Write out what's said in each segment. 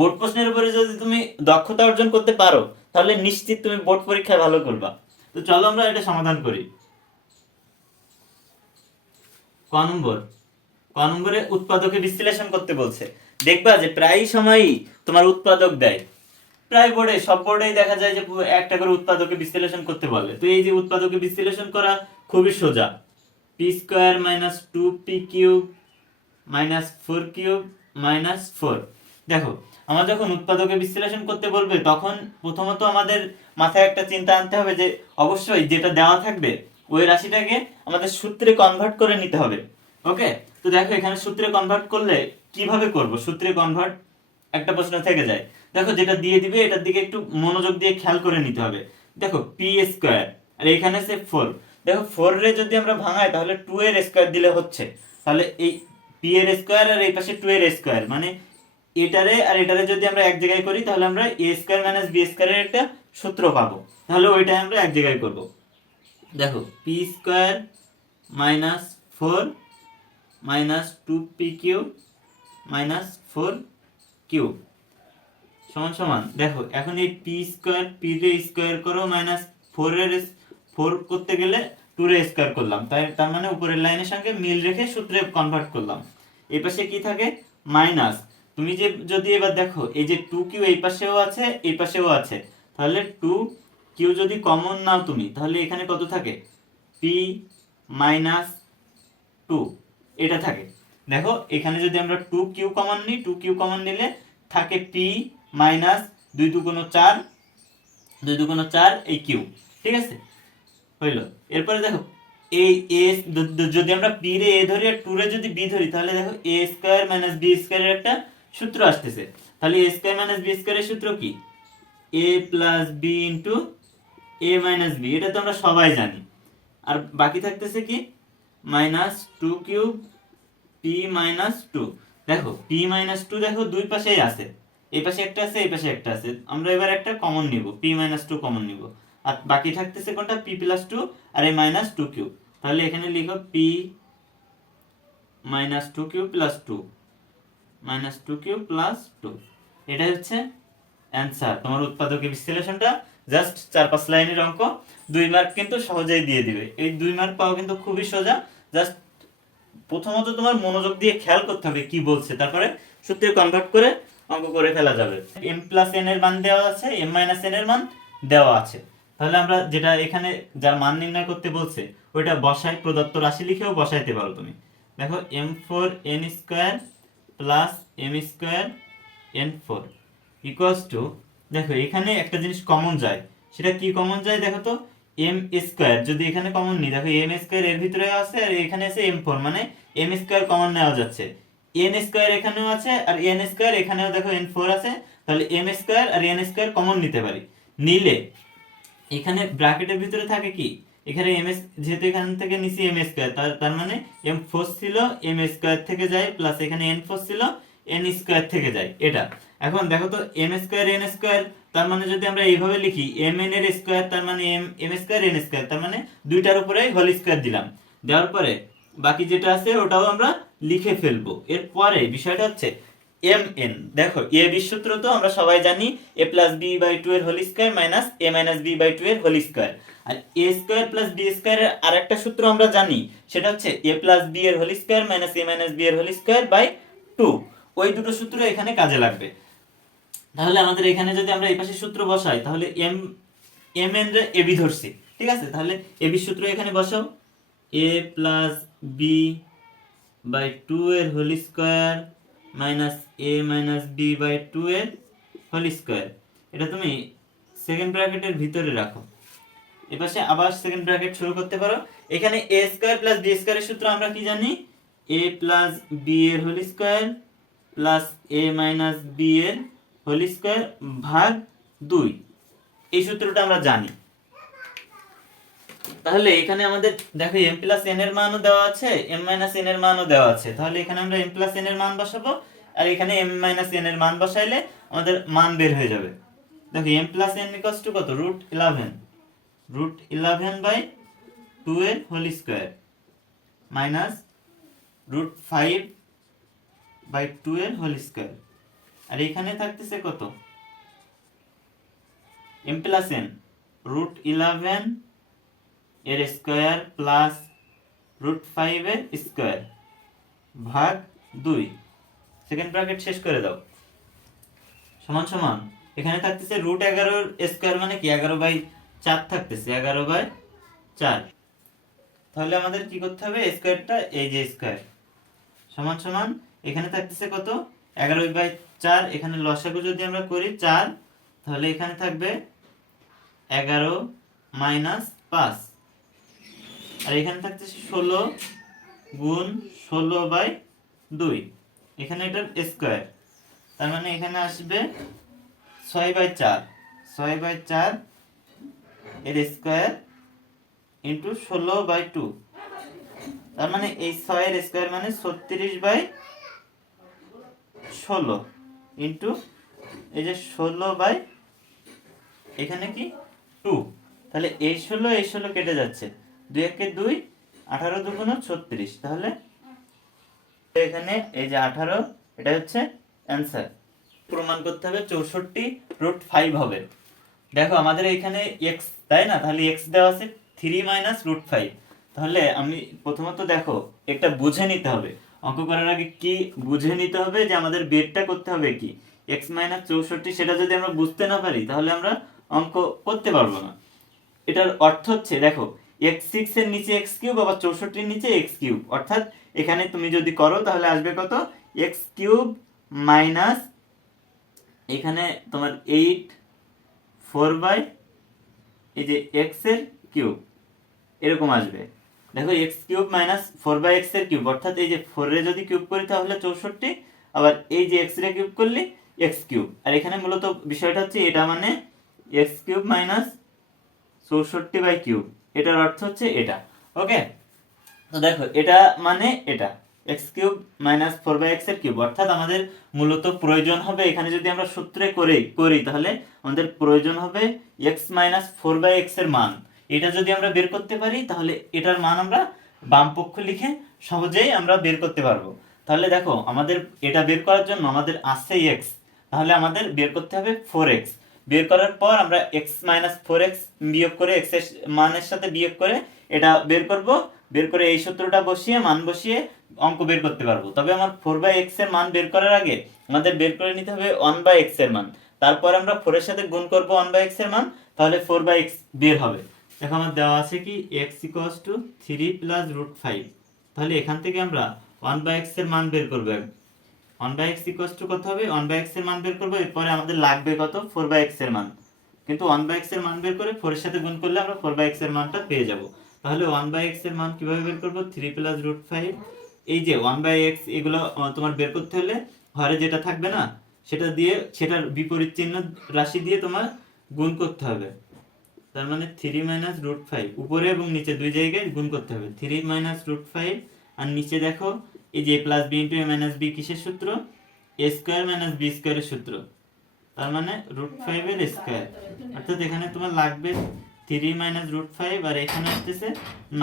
Board প্রশ্নের উপরে যদি তুমি দক্ষতা অর্জন করতে পারো, তাহলে নিশ্চিত তুমি বোর্ড পরীক্ষায় ভালো করবা। তো চলো আমরা এটা সমাধান করি। ক নম্বর। ক নম্বরে উৎপাদকে বিশ্লেষণ করতে বলছে। দেখবা যে প্রায় সময়ই তোমার উৎপাদক দেয়। প্রায় বোর্ডে সব বোর্ডেই দেখা যায় যে একটা করে উৎপাদকে বিশ্লেষণ করতে বলে। তো এই যে উৎপাদকে বিশ্লেষণ করা খুবই সোজা। P square minus two P cube minus four cube minus four. দেখো আমরা যখন উৎপাদকে বিশ্লেষণ করতে বলবে, তখন প্রথমত আমাদের মাথায় একটা চিন্তা আনতে হবে যে, অবশ্যই যেটা দেওয়া থাকবে, ওই রাশিটাকে আমাদের সূত্রে কনভার্ট করে নিতে হবে। ওকে? তো দেখো, এখানে সূত্রে কনভার্ট করলে কীভাবে করব? সূত্রে কনভার্ট একটা প্রশ্ন থেকে যায়। দেখো, যেটা দিয়ে দিবে, এটার দিকে একটু মনোযোগ দিয়ে খেয়াল করে নিতে হবে। দেখো পি স্কোয়ার আর এখানে সে ফোর দেখো ফোর রে যদি আমরা ভাঙাই, তাহলে টু এর স্কোয়ার দিলে হচ্ছে। তাহলে এই পি এর স্কোয়ার আর এই পাশে টু এর স্কোয়ার মানে এটারে আর এটারে যদি আমরা এক জায়গায় করি, তাহলে আমরা এ স্কোয়ার মাইনাস বি স্কোয়ারের একটা সূত্র পাবো। তাহলে ওইটাই আমরা এক জায়গায় করব। দেখো P square minus four minus two P Q minus four Q সমান সমান, দেখো, এখন এই পি স্কোয়ার পি রে স্কোয়ার করো মাইনাস ফোর এর ফোর করতে গেলে টু রে স্কোয়ার করলাম। তাই তার মানে উপরের লাইনের সঙ্গে মিল রেখে সূত্রে কনভার্ট করলাম। এই পাশে কি থাকে? মাইনাস তুমি যে, যদি এবার দেখো, এই যে টু কিউ এই পাশেও আছে, এই পাশেও আছে, তাহলে টু কিউ যদি কমন নাও তুমি, তাহলে এখানে কত থাকে? পি মাইনাস টু এটা থাকে। দেখো, এখানে যদি আমরা টু কিউ কমন নিই টু কিউ কমন নিলে থাকে পি মাইনাস দুই দুগুণ চার, দুই দুগুণ চার এই কিউ ঠিক আছে? হইল। এরপরে দেখো, এই এ যদি আমরা পি রে এ ধরি আর টু রে যদি বি ধরি, তাহলে দেখো এ স্কোয়ার মাইনাস বি স্কোয়ারের একটা সূত্র আসতেছে। তাহলে এ স্কোয়ার মাইনাস বি স্কোয়ারের সূত্র কি? A plus b into a minus b এটা তো আমরা সবাই জানি। আর বাকি থাকতেছে কি? Minus two cube p minus two দেখো পি মাইনাস টু দেখো, দুই পাশেই আছে। এই পাশে একটা আছে এই পাশে একটা আছে। আমরা এবার একটা কমন নিব। পি মাইনাস টু কমন নিব। আর বাকি থাকতেছে কোনটা? পি প্লাস টু আর এই মাইনাস টু কিউব তাহলে এখানে লিখো p minus two cube plus two minus two cube plus two এটা হচ্ছে অ্যান্সার তোমার উৎপাদকের বিশ্লেষণটা জাস্ট চার পাঁচ লাইনের অঙ্ক। দুই মার্ক কিন্তু সহজেই দিয়ে দিবে। এই দুই মার্ক পাওয়া কিন্তু খুবই সোজা। জাস্ট প্রথমত তোমার মনোযোগ দিয়ে খেয়াল করতে হবে কি বলছে। তারপরে সূত্রে কনভার্ট করে অঙ্ক করে ফেলা যাবে। এম প্লাস এন এর মান দেওয়া আছে এম মাইনাস এন এর মান দেওয়া আছে। তাহলে আমরা যেটা এখানে যার মান নির্ণয় করতে বলছে, ওইটা বসাই প্রদত্ত রাশি লিখেও বসাইতে পারো তুমি। দেখো m four n square plus m square n four equals to দেখো, এখানে একটা জিনিস কমন যায়। সেটা কি কমন যায়? দেখো তো এম স্কোয়ার যদি এখানে কমন নিই, দেখো এম স্কোয়ার এর ভিতরে আছে আর এখানে আছে এম ফোর মানে এম স্কোয়ার কমন নেওয়া যাচ্ছে। এন স্কোয়ার এখানেও আছে আর এন স্কোয়ার এখানেও দেখো এন ফোর আছে, তাহলে এম স্কোয়ার আর এন স্কোয়ার কমন নিতে পারি। নিলে, এখানে ব্র্যাকেটের ভিতরে থাকে কি? এখানে এম এস যেহেতু এখান থেকে নিচে এম স্কোয়ার তার তার মানে এম ফোর ছিল এম স্কোয়ার থেকে যায় প্লাস এখানে এন ফোর ছিল এন স্কোয়ার থেকে যায়, এটা। এখন দেখো তো এম স্কোয়ার এন স্কোয়ার তার মানে যদি আমরা এইভাবে লিখি এম এন এর স্কোয়ার তার মানে m m square n square তার মানে দুইটার উপরে হোল স্কোয়ার দিলাম। দেওয়ার পরে বাকি যেটা আছে, ওটাও আমরা লিখে ফেলব। এরপরে বিষয়টা হচ্ছে এম এন দেখো, এ সূত্র তো আমরা সবাই জানি, a plus b by two এর whole square minus a minus b by two এর হোল স্কোয়ার আর এ স্কোয়ার প্লাস বি স্কোয়ারের আর একটা সূত্র আমরা জানি, সেটা হচ্ছে এ প্লাস বি এর whole square minus a minus b এর হোল স্কোয়ার বাই টু ওই দুটো সূত্র এখানে কাজে লাগবে। তাহলে আমাদের এখানে যদি আমরা এই পাশে সূত্র বসাই, তাহলে এম এম এন রে এবি ধরছি। ঠিক আছে? তাহলে এবি সূত্র এখানে বসাও। A plus b by two এর whole square minus a minus b by two এর হোল স্কোয়ার এটা তুমি সেকেন্ড ব্র্যাকেটের ভিতরে রাখো। এপাশে আবার সেকেন্ড ব্র্যাকেট শুরু করতে পারো। এখানে এ স্কোয়ার প্লাস বি স্কোয়ারের সূত্র আমরা কি জানি? এ প্লাস বি এর whole square plus a minus b এর হোল স্কোয়ার ভাগ দুই। এই সূত্রটা আমরা জানি। তাহলে এখানে আমাদের দেখো এম প্লাস এন এর মানও দেওয়া আছে এম মাইনাস এন এর মানও দেওয়া আছে। তাহলে এখানে আমরা এম প্লাস এন এর মান বসাবো, আর এখানে এম মাইনাস এন এর মান বসাইলে আমাদের মান বের হয়ে যাবে। দেখো m plus n x two কত? Root eleven root eleven by two এর whole square minus root five by two এর হোল স্কোয়ার আর এখানে থাকতেছে কত? M plus n root eleven এর স্কোয়ার প্লাস রুট ফাইভ এর স্কোয়ার ভাগ দুই। সেকেন্ড ব্র্যাকেট শেষ করে দাও। সমান সমান। এখানে থাকতেছে রুট এগারোর স্কোয়ার মানে কি? এগারো বাই চার থাকতেছে, এগারো বাই চার। তাহলে আমাদের কি করতে হবে? স্কোয়ারটা এই যে স্কোয়ার। সমান সমান। এখানে থাকতেছে কত? এগারো বাই চার। এখানে লসাগু যদি আমরা করি চার, তাহলে এখানে থাকবে এগারো মাইনাস পাঁচ। আর এখানে থাকতেছে ষোলো গুণ ষোলো বাই দুই। এখানে এটার স্কোয়ার তার মানে এখানে আসবে ছয় বাই চার। ছয় বাই চার এর স্কোয়ার ইন্টু ষোলো বাই টু তার মানে এই ছয়ের স্কোয়ার মানে ছত্রিশ বাই ষোলো ইন্টু এই যে ষোলো বাই এখানে কি টু তাহলে এই ষোলো এই ষোলো কেটে যাচ্ছে। দুই একে দুই, আঠারো দুগুণ ছত্রিশ। তাহলে এখানে এই যে আঠারো এটা হচ্ছে অ্যান্সার প্রমাণ করতে হবে চৌষট্টি রুট ফাইভ হবে। দেখো আমাদের এখানে এক্স তাই না? তাহলে এক্স দেওয়া আছে থ্রি মাইনাস রুট ফাইভ তাহলে আমি প্রথমত দেখো, একটা বুঝে নিতে হবে। অঙ্ক করার আগে কি বুঝে নিতে হবে যে আমাদের বেরটা করতে হবে কি? এক্স মাইনাস চৌষট্টি, সেটা যদি আমরা বুঝতে না পারি, তাহলে আমরা অঙ্ক করতে পারব না। এটার অর্থ হচ্ছে, দেখো এক্স সিক্স এর নিচে এক্স কিউব আবার চৌষট্টির নিচে এক্স কিউব অর্থাৎ এখানে তুমি যদি করো, তাহলে আসবে কত? এক্স কিউব মাইনাস এখানে তোমার এইট ফোর বাই এই যে এক্সের কিউব এরকম আসবে। দেখো x cube minus four by এক্সের কিউব অর্থাৎ এই যে ফোর যদি কিউব করি, তাহলে চৌষট্টি। আবার এই যে এক্স রে কিউব করলে এক্স কিউব আর এখানে মূলত বিষয়টা হচ্ছে এটা মানে এক্স কিউব মাইনাস চৌষট্টি বাই কিউব এটার অর্থ হচ্ছে এটা ওকে তো দেখো, এটা মানে এটা x cube minus four by এক্সের কিউব, অর্থাৎ আমাদের মূলত প্রয়োজন হবে, এখানে যদি আমরা সূত্রে করে, করি, তাহলে আমাদের প্রয়োজন হবে এক্স মাইনাস ফোর বাই এক্সের মান। এটা যদি আমরা বের করতে পারি, তাহলে এটার মান আমরা বাম পক্ষ লিখে সহজেই আমরা বের করতে পারব। তাহলে দেখো, আমাদের এটা বের করার জন্য আমাদের আছে এক্স তাহলে আমাদের বের করতে হবে ফোর এক্স বের করার পর আমরা এক্স মাইনাস ফোর এক্স বিয়োগ করে এক্সের মানের সাথে বিয়োগ করে এটা বের করব। বের করে এই সূত্রটা বসিয়ে, মান বসিয়ে অঙ্ক বের করতে পারব। তবে আমার ফোর বাই এক্সের মান বের করার আগে আমাদের বের করে নিতে হবে ওয়ান বাই এক্সের মান। তারপর আমরা ফোরের সাথে গুণ করব ওয়ান বাই এক্সের মান, তাহলে ফোর বাই এক্স বের হবে। দেখো আমার দেওয়া আছে কি? X equals to three plus root five তাহলে এখান থেকে আমরা ওয়ান বাই এক্সের মান বের করব one by x equals to কত হবে? ওয়ান বাই এক্সের মান বের করব, এরপরে আমাদের লাগবে কত? ফোর বাই এক্সের মান। কিন্তু ওয়ান বাই এক্সের মান বের করে ফোরের সাথে গুণ করলে আমরা ফোর বাই এক্সের মানটা পেয়ে যাব। তাহলে ওয়ান বাই এক্সের মান কীভাবে বের করব? থ্রি প্লাস রুট ফাইভ এই যে ওয়ান বাই এক্স এগুলো তোমার বের করতে হলে ঘরে যেটা থাকবে না, সেটা দিয়ে সেটার বিপরীত চিহ্ন রাশি দিয়ে তোমার গুণ করতে হবে। তার মানে থ্রি মাইনাস রুট ফাইভ উপরে এবং নিচে দুই জায়গায় গুণ করতে হবে। থ্রি মাইনাস রুট ফাইভ আর নিচে দেখো এই যে plus b into a minus b কিসের সূত্র? এ স্কোয়ার মাইনাস বি স্কোয়ারের সূত্র। তার মানে রুট ফাইভের স্কোয়ার অর্থাৎ এখানে তোমার লাগবে থ্রি মাইনাস রুট ফাইভ আর এখানে আসতেছে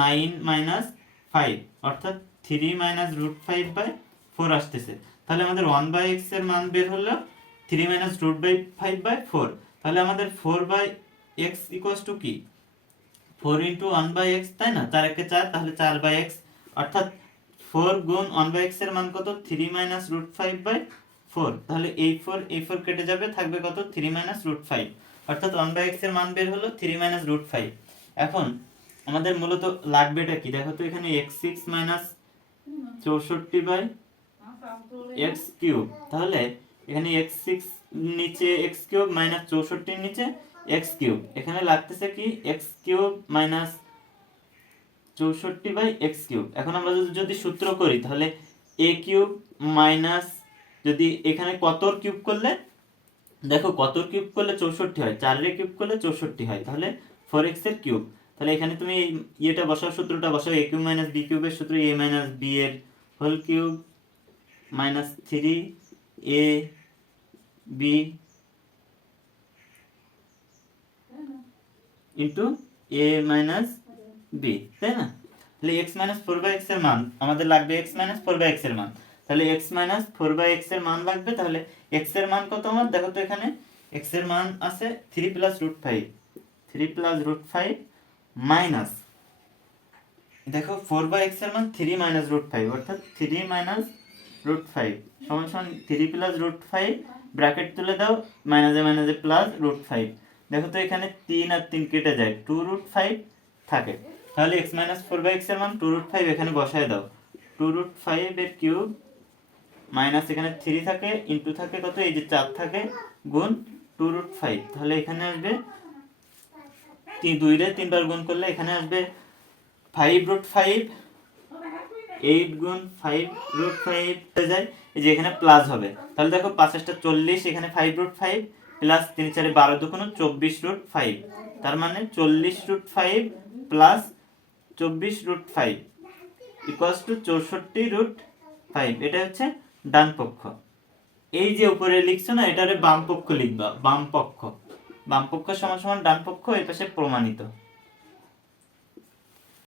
নাইন মাইনাস ফাইভ অর্থাৎ three minus root five by four আসতেছে। তাহলে আমাদের ওয়ান বাই এক্সের মান বের হলো three minus root by five by four তাহলে আমাদের four by x equals to কি? Four into one by x তাই না? চার একে চার, তাহলে চার বাই এক্স অর্থাৎ ফোর গুণ ওয়ান বাই এক্সের মান কত? Three minus root five by four. তাহলে এই ফোর এই ফোর কেটে যাবে, থাকবে কত? Three minus root five. অর্থাৎ ওয়ান বাই এক্সের মান বের হলো থ্রি মাইনাস রুট ফাইভ। এখন আমাদের মূলত লাগবে এটা কি? দেখো তো এখানে এক্স সিক্স মাইনাস চৌষট্টি বাই এক্স কিউব। তাহলে এখানে এক্স সিক্স নিচে এক্স কিউব মাইনাস চৌষট্টির নিচে এক্স কিউব। এখানে লাগতেছে কি? এক্স কিউব মাইনাস চৌষট্টি বাই এক্স কিউব। এখন আমরা যদি- সূত্র করি, তাহলে এ কিউব মাইনাস যদি এখানে কতর কিউব করলে? দেখো, কতর কিউব করলে চৌষট্টি হয় চারের কিউব করলে চৌষট্টি হয়, তাহলে ফোর এক্সের কিউব। তাহলে এখানে তুমি ইয়েটা বসাও, সূত্রটা বসাও এ কিউব মাইনাস বি কিউবের সূত্র এ মাইনাস বি এর whole cube minus three a b into a minus b তাই না? তাহলে এক্স মাইনাস ফোর বাই এক্সের মান, আমাদের লাগবে এক্স মাইনাস ফোর বাই এক্সের মান। তাহলে এক্স মাইনাস ফোর বাই এক্সের মান লাগবে, তাহলে এক্সের মান কত আমার? দেখো তো এখানে এক্সের মান আছে three plus root five three plus root five minus দেখো ফোর বাই এক্সের মান থ্রি মাইনাস রুট ফাইভ অর্থাৎ থ্রি মাইনাস রুট ফাইভ সমান সমান three plus root five bracket তুলে দাও মাইনাসে মাইনাসে প্লাস রুট ফাইভ দেখো তো এখানে তিন আর তিন কেটে যায় টু রুট ফাইভ থাকে। তাহলে এক্স মাইনাস ফোর বাই এক্সের মান টু রুট ফাইভ এখানে বসায় দাও। টু রুট ফাইভ এর কিউব মাইনাস এখানে থ্রি থাকে ইন্টু থাকে, কত? এই যে চার থাকে, গুণ টু রুট ফাইভ তাহলে এখানে আসবে দুই রে তিনবার গুণ করলে এখানে আসবে ফাইভ রুট ফাইভ এইট গুণ ফাইভ রুট ফাইভ হয়ে যায়। এই যে এখানে প্লাস হবে। তাহলে দেখো পাঁচাশটা চল্লিশ, এখানে ফাইভ রুট ফাইভ প্লাস তিন চারে বারো দুগুণ চব্বিশ রুট ফাইভ তার মানে চল্লিশ রুট ফাইভ প্লাস চব্বিশ রুট ফাইভ ইকুয়ালস টু চৌষট্টি রুট ফাইভ এটা হচ্ছে ডান পক্ষ। এই যে উপরে লিখছো না, এটারে বাম পক্ষ লিখবা। বাম পক্ষ। বাম পক্ষ সমান সমান ডান পক্ষ এর পাশে প্রমাণিত।